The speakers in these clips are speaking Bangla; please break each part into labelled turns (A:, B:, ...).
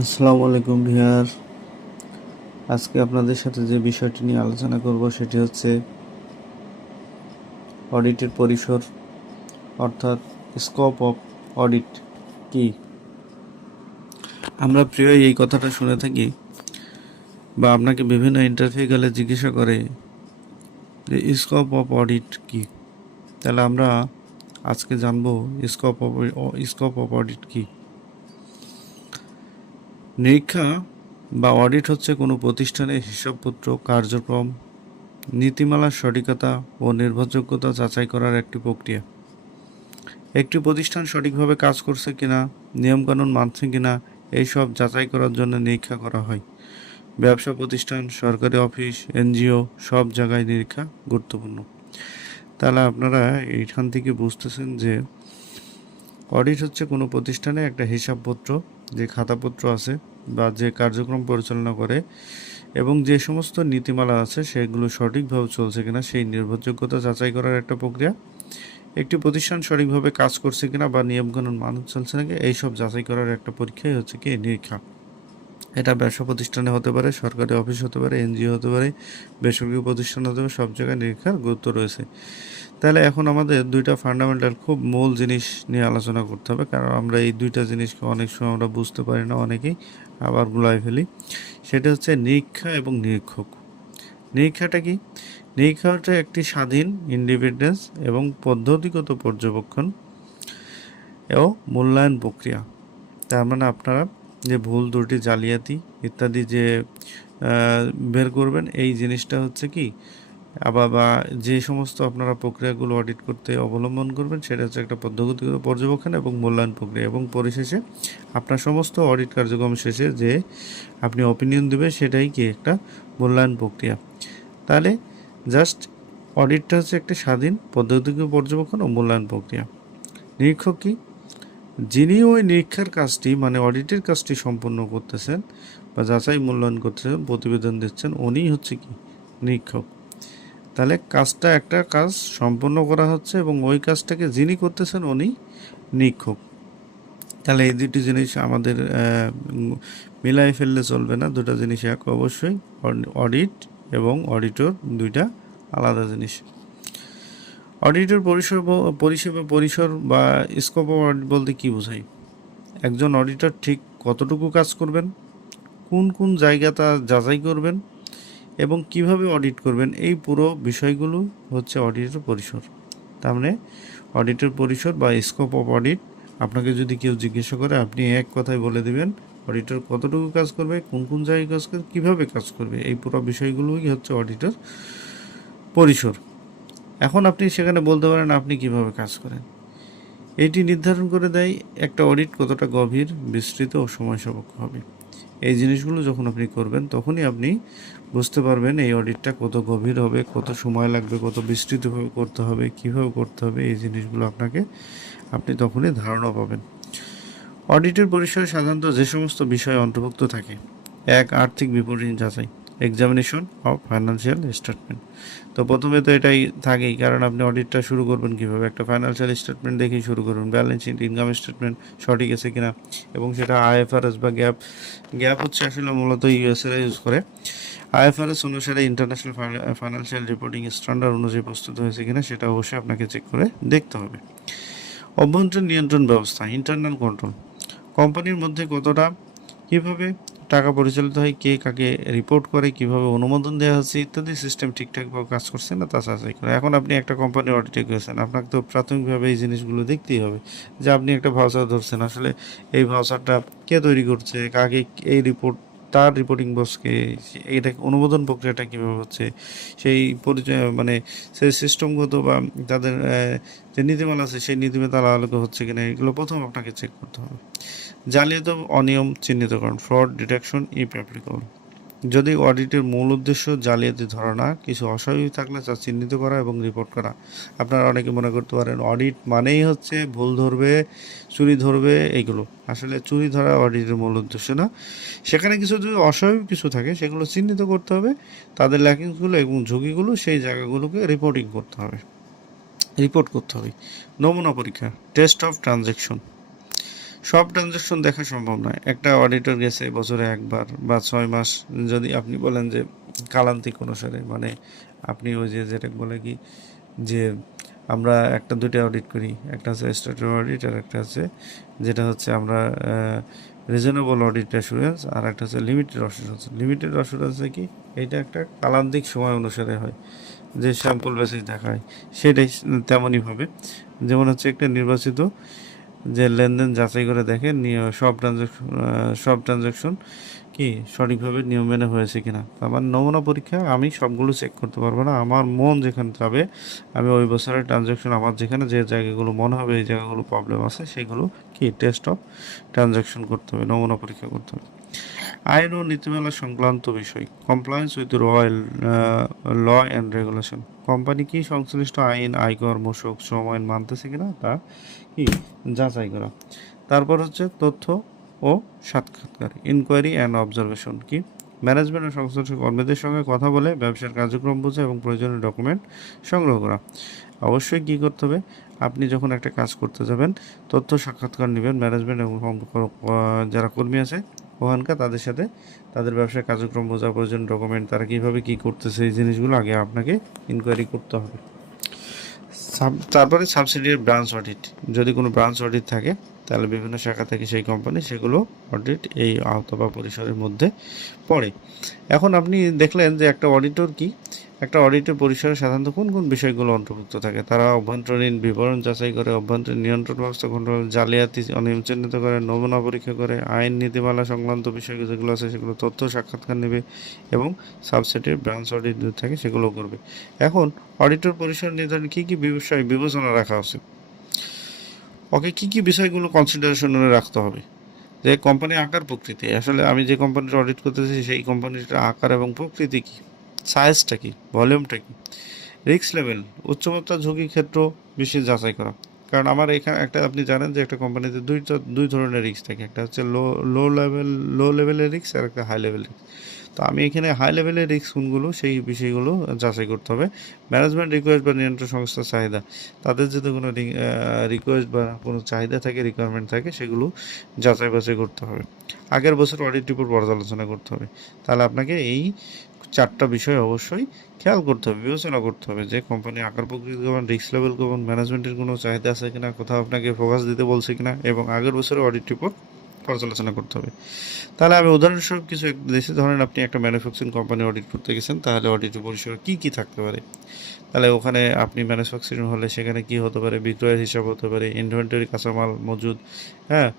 A: আসসালামু আলাইকুম ভিয়ার। আজকে আপনাদের সাথে যে বিষয়টি নিয়ে আলোচনা করব সেটি হচ্ছে অডিটের পরিসর, অর্থাৎ স্কোপ অফ অডিট কি? আমরা প্রিয়ই এই কথাটা শুনে থাকি বা আপনাকে বিভিন্ন ইন্টারভিউ গেলে জিজ্ঞাসা করে যে স্কোপ অফ অডিট কি? তাহলে আমরা আজকে জানব scope of scope of audit কি? নিরীক্ষা বা অডিট হচ্ছে কোনো প্রতিষ্ঠানের হিসাবপত্র, কার্যক্রম নীতিমালার সঠিকতা ও নির্ভরযোগ্যতা যাচাই করার একটি প্রক্রিয়া। একটি প্রতিষ্ঠান সঠিকভাবে কাজ করছে কিনা, নিয়মকানুন মানছে কিনা, এইসব যাচাই করার জন্য নিরীক্ষা করা হয়। ব্যবসা প্রতিষ্ঠান, সরকারি অফিস, এনজিও, সব জায়গায় নিরীক্ষা গুরুত্বপূর্ণ। তাহলে আপনারা এইখান থেকে বুঝতেছেন যে অডিট হচ্ছে কোনো প্রতিষ্ঠানে একটা হিসাবপত্র, যে খাতাপত্র আছে বা যে কার্যক্রম পরিচালনা করে এবং যে সমস্ত নীতিমালা আছে সেগুলো সঠিকভাবে চলছে কিনা, সেই নির্ভরযোগ্যতা যাচাই করার একটা প্রক্রিয়া। একটি প্রতিষ্ঠান সঠিকভাবে কাজ করছে কিনা বা নিয়মকানুন মানুষ চলছে নাকি, এইসব যাচাই করার একটা পরীক্ষাই হচ্ছে কি নিরীক্ষা। এটা ব্যবসা প্রতিষ্ঠানে হতে পারে, সরকারি অফিস হতে পারে, এনজিও হতে পারে, বেসরকারি প্রতিষ্ঠান হতে পারে, সব জায়গায় নিরীক্ষার গুরুত্ব রয়েছে। তাহলে এখন আমাদের দুইটা ফান্ডামেন্টাল খুব মূল জিনিস নিয়ে আলোচনা করতে হবে, কারণ আমরা এই দুইটা জিনিসকে অনেক সময় আমরা বুঝতে পারি না অনেকেই, আবার গুলাই ফেলি। সেটা হচ্ছে নিরীক্ষা এবং নিরীক্ষক। নিরীক্ষাটা কি? নিরীক্ষা হচ্ছে একটি স্বাধীন ইন্ডিপেন্ডেন্স এবং পদ্ধতিগত পর্যবেক্ষণ ও মূল্যায়ন প্রক্রিয়া। তার মানে আপনারা যে ভুল, ত্রুটি, জালিয়াতি ইত্যাদি যে বের করবেন, এই জিনিসটা হচ্ছে কি? আবার বা যে সমস্ত আপনারা প্রক্রিয়াগুলো অডিট করতে অবলম্বন করবেন, সেটা হচ্ছে একটা পদ্ধতিগত পর্যবেক্ষণ এবং মূল্যায়ন প্রক্রিয়া। এবং পরিশেষে আপনার সমস্ত অডিট কার্যক্রম শেষে যে আপনি অপিনিয়ন দেবে, সেটাই কি একটা মূল্যায়ন প্রক্রিয়া। তাহলে জাস্ট অডিটটা হচ্ছে একটা স্বাধীন পদ্ধতিগত পর্যবেক্ষণ ও মূল্যায়ন প্রক্রিয়া। নিরীক্ষক কি? যিনি ওই নিরীক্ষার কাজটি মানে অডিটের কাজটি সম্পন্ন করতেছেন বা যাচাই মূল্যায়ন করতেছেন, প্রতিবেদন দিচ্ছেন, উনিই হচ্ছে কি? নিরীক্ষক। তাহলে কাজটা একটা কাজ সম্পন্ন করা হচ্ছে এবং ওই কাজটাকে যিনি করতেছেন উনি নিরীক্ষক তাহলে এই দুটি জিনিস আমাদের মিলাই ফেললে চলবে না, দুটো জিনিস এক অবশ্যই অডিট এবং অডিটর দুইটা আলাদা জিনিস। অডিটর পরিসর পরিষেবা পরিসর বা স্কোপ অফ অডিট বলতে কী বোঝায়? একজন অডিটর ঠিক কতটুকু কাজ করবেন? কোন কোন জায়গাটা যাচাই করবেন? এবং কীভাবে অডিট করবেন, এই পুরো বিষয়গুলো হচ্ছে অডিটের পরিসর। তার মানে অডিটের পরিসর বা স্কোপ অফ অডিট আপনাকে যদি কেউ জিজ্ঞাসা করে, আপনি এক কথায় বলে দিবেন অডিটর কতটুকু কাজ করবে, কোন কোন জায়গায় কাজ করবে, কীভাবে কাজ করবে, এই পুরো বিষয়গুলোই হচ্ছে অডিটর পরিসর। এখন আপনি সেখানে বলতে পারেন, আপনি কীভাবে কাজ করেন। এটি নির্ধারণ করে দেয় একটা অডিট কতটা গভীর, বিস্তৃত ও সময়সাপেক্ষ হবে। এই জিনিসগুলো যখন আপনি করবেন, তখনই আপনি বুঝতে পারবেন এই অডিটটা কত গভীর হবে, কত সময় লাগবে, কত বিস্তৃতভাবে করতে হবে, কীভাবে করতে হবে, এই জিনিসগুলো আপনাকে আপনি তখনই ধারণা পাবেন। অডিটের পরিসরে সাধারণত যে সমস্ত বিষয় অন্তর্ভুক্ত থাকে, এক, আর্থিক বিপরীত যাচাই। এক্সামিনেশন অফ ফাইন্যান্সিয়াল স্টেটমেন্ট তো প্রথমে তো এটাই থাকেই, কারণ আপনি অডিটটা শুরু করবেন কীভাবে? একটা ফাইন্যান্সিয়াল স্টেটমেন্ট দেখেই শুরু করবেন ব্যালেন্স শিট ইনকাম স্টেটমেন্ট সঠিক আছে কিনা? এবং সেটা আইএফআরএস বা গ্যাপ গ্যাপ হচ্ছে আসলে মূলত ইউএসএরা ইউজ করে। আইএফআরএস অনুসারে ইন্টারন্যাশনাল ফাইন্যান্সিয়াল রিপোর্টিং স্ট্যান্ডার্ড অনুযায়ী প্রস্তুত হয়েছে কিনা সেটা অবশ্যই আপনাকে চেক করে দেখতে হবে। অভ্যন্তরীণ নিয়ন্ত্রণ ব্যবস্থা ইন্টারনাল কন্ট্রোল কোম্পানির মধ্যে কতটা, কীভাবে টাকা পরিচালিত হয়, কে কাকে রিপোর্ট করে, কীভাবে অনুমোদন দেওয়া হচ্ছে ইত্যাদি সিস্টেম ঠিকঠাকভাবে কাজ করছে না তা যাচাই করে। এখন আপনি একটা কোম্পানি অডিটে করেছেন আপনাকে তো প্রাথমিকভাবে এই জিনিসগুলো দেখতেই হবে যে আপনি একটা ভাউচার ধরছেন। আসলে এই ভাউচারটা কে তৈরি করছে, কাকে এই রিপোর্ট তার রিপোর্টিং বসকে এটা অনুমোদন প্রক্রিয়াটা কীভাবে হচ্ছে, সেই পরিচয় মানে সেই সিস্টেমগত বা তাদের যে নীতিমালা আছে, সেই নীতিমালা আলোকে হচ্ছে কিনা, এগুলো প্রথম আপনাকে চেক করতে হবে। জালিয়াত অনিয়ম চিহ্নিতকরণ ফ্রড ডিটেকশন ইফ অ্যাপ্লিকেবল যদি অডিটের মূল উদ্দেশ্য জালিয়াতি ধরা না, কিছু অস্বাভাবিক থাকলে তা চিহ্নিত করা এবং রিপোর্ট করা। আপনারা অনেকে মনে করতে পারেন অডিট মানেই হচ্ছে ভুল ধরবে, চুরি ধরবে, এইগুলো। আসলে চুরি ধরা অডিটের মূল উদ্দেশ্য না। সেখানে কিছু যদি অস্বাভাবিক কিছু থাকে, সেগুলো চিহ্নিত করতে হবে। তাদের ল্যাকিংসগুলো এবং ঝুঁকিগুলো সেই জায়গাগুলোকে রিপোর্টিং করতে হবে। রিপোর্ট করতে হবে। নমুনা পরীক্ষা টেস্ট অফ ট্রানজ্যাকশন সব ট্রানজাকশন দেখা সম্ভব নয়। একটা অডিটর গেছে বছরে একবার বা ছয় মাস, যদি আপনি বলেন যে কালান্তিক অনুসারে মানে আপনি ওই যে যেটা বলে কি, যে আমরা একটা দুইটা অডিট করি, একটা হচ্ছে স্ট্যাটুরি অডিট আর একটা হচ্ছে যেটা হচ্ছে আমরা রিজনেবল অডিট অ্যাসুরেন্স আর একটা হচ্ছে লিমিটেড অ্যাসুরেন্স লিমিটেড অ্যাসুরেন্স কি, এটা একটা কালান্তিক সময় অনুসারে হয়, যে স্যাম্পল বেসিস দেখায়, সেটাই তেমনই হবে। যেমন হচ্ছে একটা নির্বাচিত যে লেনদেন যাচাই করে দেখে সব ট্রানজাকশন সব ট্রানজাকশন কি সঠিকভাবে নিয়ম মেনে হয়েছে কিনা। আমার নমুনা পরীক্ষা আমি সবগুলো চেক করতে পারব না। আমার মন যেখানে যাবে, আমি ওই বছরের ট্রানজাকশন আমার যেখানে যে জায়গাগুলো মনে হবে, এই জায়গাগুলো প্রবলেম আছে, সেগুলো কি টেস্ট অফ ট্রানজাকশন করতে হবে, নমুনা পরীক্ষা করতে হবে। আইন ও নীতিমালা সংক্রান্ত বিষয় compliance with royal law and regulation company কি সংশ্লিষ্ট আইন, আয়কর, মূসক শ্রম আইন মানতেছে কিনা তা কি যাচাই করা। তারপর হচ্ছে তথ্য ও সাক্ষাৎকার ইনকোয়ারি অ্যান্ড অবজারভেশন কি। ম্যানেজমেন্ট ও সংশ্লিষ্ট কর্মীদের সঙ্গে কথা বলে ব্যবসার কার্যক্রম বোঝা এবং প্রয়োজনীয় ডকুমেন্ট সংগ্রহ করা। অবশ্যই কী করতে হবে? আপনি যখন একটা কাজ করতে যাবেন, তথ্য সাক্ষাৎকার নেবেন। ম্যানেজমেন্ট এবং যারা কর্মী আছে ওখানকার তাদের সাথে তাদের ব্যবসায় কার্যক্রম বোঝা প্রয়োজন ডকুমেন্ট তারা কীভাবে কী করতেছে, এই জিনিসগুলো আগে আপনাকে ইনকোয়ারি করতে হবে। তারপরে সাবসিডির ব্রাঞ্চ অডিট যদি কোনো ব্রাঞ্চ অডিট থাকে, তাহলে বিভিন্ন শাখা থেকে সেই কোম্পানি সেগুলো অডিট এই আওতা বা পরিসরের মধ্যে পড়ে। এখন আপনি দেখলেন যে একটা অডিটর কি? একটা অডিটের পরিসরে সাধারণত কোন কোন বিষয়গুলো অন্তর্ভুক্ত থাকে? তারা অভ্যন্তরীণ বিবরণ যাচাই করে, অভ্যন্তরীণ নিয়ন্ত্রণ ব্যবস্থা কন্ট্রোল জালিয়াতি অনিয়ম চিহ্নিত করে, নমুনা পরীক্ষা করে, আইন নীতিমালা সংক্রান্ত বিষয় যেগুলো আছে সেগুলো তথ্য সাক্ষাৎকার নেবে এবং সাবসেটের ব্রাঞ্চ অডিট থাকে সেগুলো করবে। এখন অডিটর পরিসর নির্ধারণ কী কী বিষয় বিবেচনা রাখা উচিত? ওকে, কী কী বিষয়গুলো কনসিডারেশনে রাখতে হবে? যে কোম্পানি আকার প্রকৃতি। আসলে আমি যে কোম্পানিটা অডিট করতেছি সেই কোম্পানিটার আকার এবং প্রকৃতি কী? সাইজটা কী? ভলিউমটা কী? রিস্ক লেভেল, উচ্চমাত্রা ঝুঁকি ক্ষেত্র বেশি যাচাই করা। কারণ আমার এখানে একটা, আপনি জানেন যে একটা কোম্পানিতে দুই দুই ধরনের রিস্ক থাকে। একটা হচ্ছে লো লো লেভেল লো লেভেলের রিস্ক আর একটা হাই লেভেল রিস্ক। তো আমি এখানে হাই লেভেলের রিস্ক কোনগুলো, সেই বিষয়গুলো যাচাই করতে হবে। ম্যানেজমেন্ট রিকোয়েস্ট বা নিয়ন্ত্রণ সংস্থার চাহিদা, তাদের যদি কোনো রিকোয়েস্ট বা কোনো চাহিদা থাকে রিকোয়ারমেন্ট থাকে, সেগুলো যাচাই বাছাই করতে হবে। আগের বছর অডিট রিপোর্ট পর্যালোচনা করতে হবে। তাহলে আপনাকে এই চারটা বিষয় অবশ্যই খেয়াল করতে হবে, বিবেচনা করতে হবে যে কোম্পানি আকার প্রকৃতি কেমন রিস্ক লেভেল কেমন ম্যানেজমেন্টের কোনো চাহিদা আছে কিনা, কোথাও আপনাকে ফোকাস দিতে বলছে কিনা এবং আগের বছরের অডিট রিপোর্ট পর্যালোচনা করতে হবে। তাহলে আমি উদাহরণস্বরূপ কিছু দেশে ধরেন আপনি একটা ম্যানুফ্যাকচারিং কোম্পানি অডিট করতে গেছেন, তাহলে অডিট পরিষেবা কী কী থাকতে পারে? তাহলে ওখানে আপনি ম্যানুফ্যাকচারিং হলে সেখানে কি হতে পারে? বিক্রয়ের হিসাব হতে পারে ইনভেন্টরি কাঁচামাল মজুদ হ্যাঁ?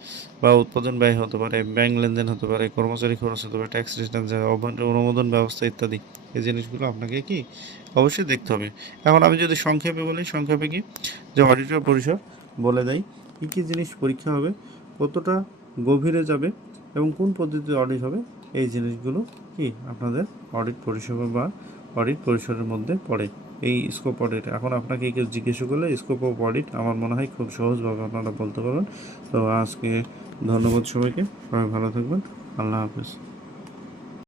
A: বা উৎপাদন ব্যয় হতে পারে ব্যাংক লেনদেন হতে পারে, কর্মচারী খরচ হতে পারে ট্যাক্স রিটার্ন অভ্যন্তরীণ অনুমোদন ব্যবস্থা ইত্যাদি। এই জিনিসগুলো আপনাকে কি? অবশ্যই দেখতে হবে। এখন আমি যদি সংক্ষেপে বলি, সংক্ষেপে কি? যে অডিটর পরিসর বলে দেয়, কী কী জিনিস পরীক্ষা হবে, কতটা গভীরে যাবে এবং কোন পদ্ধতিতে অডিট হবে, এই জিনিসগুলো কি আপনাদের অডিট পরিষেবা বা অডিট পরিষেবার মধ্যে পড়ে। এই স্কোপ অডিট এখন আপনাকে কেউ জিজ্ঞেস করলে স্কোপ অফ অডিট আমার মনে হয় খুব সহজভাবে আপনারা বলতে পারবেন। তো আজকে ধন্যবাদ সবাইকে, সবাই ভালো থাকবেন, আল্লাহ হাফেজ।